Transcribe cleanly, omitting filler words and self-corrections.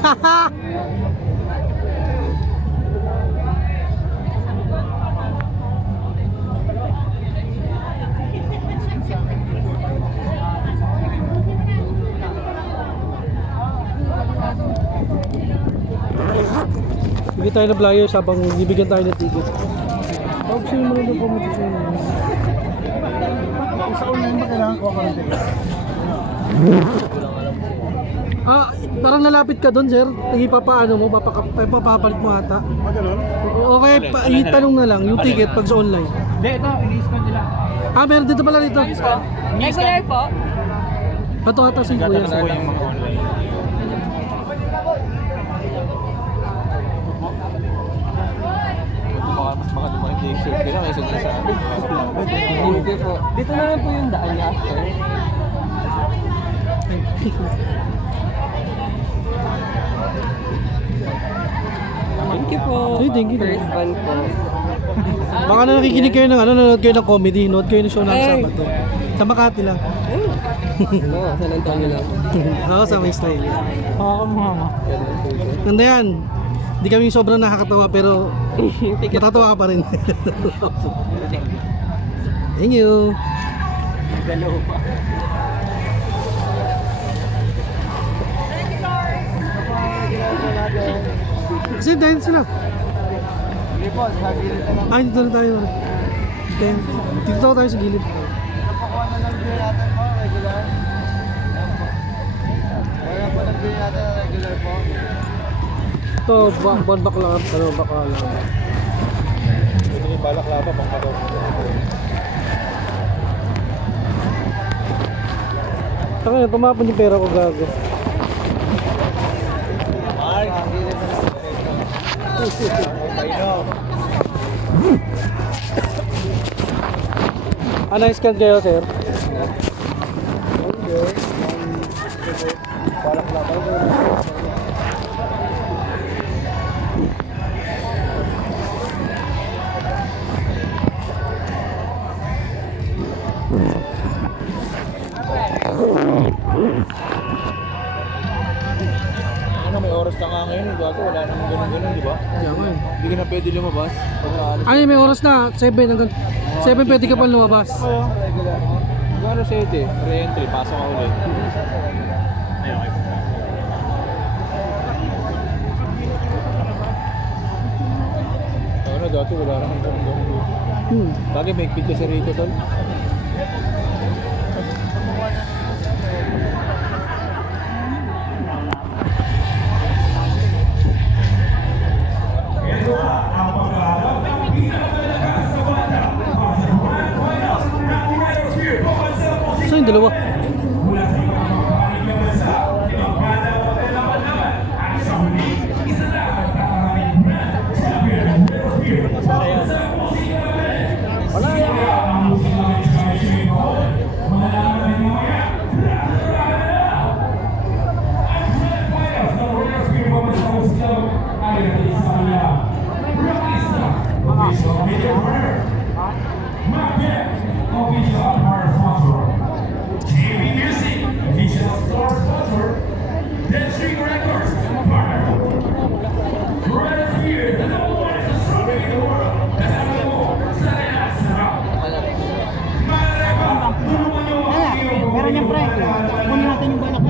Bigyan tayo ng flyers habang bibigyan tayo ng ticket. Huwag siya yung mga doon pumunta sa inyo. Sa online ba kailangan ko ng ticket? Parang nalapit ka doon, sir. Ipapaano mo, papapalit mo ata. Ganun? Okay, itanong na lang yung ticket pag sa online. Hindi, ito, ini-scan nila. Meron dito pala dito. Regular po? Ito ata si Kuya. Yung mga online. Mas baka naman hindi shirt ka lang, isa sa atin. Hindi po. Dito na lang po yung daan niya after. Thank you po. Hey, thank you. First one po. Baka na nakikinig kayo ng nanonood kayo ng comedy, nood kayo ng show ng Sabado. Sa Makati lang. Oo, San Antonio lang. Oo, sa may style. Oo, mga. Ganda yan. Hindi kami sobrang nakakatawa pero matatawa ka pa rin. Thank you. Dalawa pa. Kasi dahil sila. Hindi po, sa gilid na lang. Ay, dito na tayo. Dito tayo sa gilid. Napakuha na lang beer natin po, regular. Wala po ng beer natin, regular po. Ito, bakla, bakla. Ito yung balaklava, pang kado. Taka na, tumapon yung pera ko, gago. Mark! Na-scan kayo, sir? Ano, may oras na nga ngayon, gato, wala namang ganun-ganun, di ba? Yeah, okay. Hindi ka na pwede lumabas. Pagkaalis. Ay, may oras na. 7 hanggang 7 pwede ka pa lumabas. Oo, regular. Gano'n 7, re-entry, pasok ka ulit. Ayun, okay. Ano, dati wala namang ganun-ganun. Bagay, may ikpit ka sa rito, tol. So yung dalawa. Meron yung pre. Kunin natin yung balak.